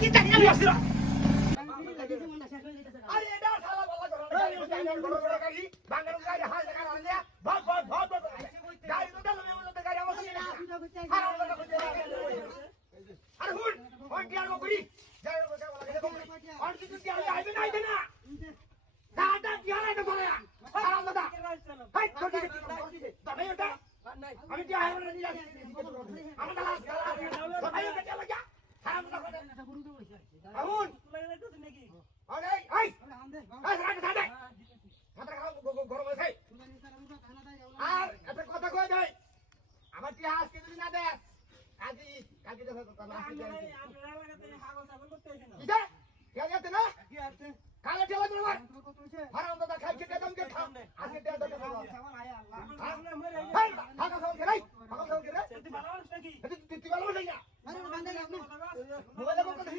কি জানি আমি আসিরা আরে এটা শালা বলা করো গাড়ি বাঙ্গালো গাড়ি হাল দেখা না নিয়া ভাগ গাড়ি তো দাও আমি গাড়ি আমার সাথে আরে হুন কি আর করি যাই আর কিছু কি আইবে না আইবে না দাদা কি আর আইবে বলে আরাম দাদা হাই তোর দিকে তবে ওটা আমি কি আইবে না নিয়া আমার দাদা ভাই ওকে চলে যা আরাম দাদা আহুন আরে আই রাখ মাথা খাও গরম আছে আর একটা কথা কই দেই আমার কি আজকে যদি না দেখ কাজী দেখো তো আজকে দেখ আপনারা লাগাতে হাগল ছাগল করতে হইছে না কিটা কে যাতে না কি আছে কালে ঠেলা দিল না কত হইছে হারাম দাদা খাই খেতে দম কে খাও আজকে দেখ দেখ ছাগল আয় আল্লাহ হাই হাগা খাও কে রে হাগা খাও কে রে তুই ভালো আছিস নাকি তুই ভালো হই না আরে বান্দা লাগনা মোবাইল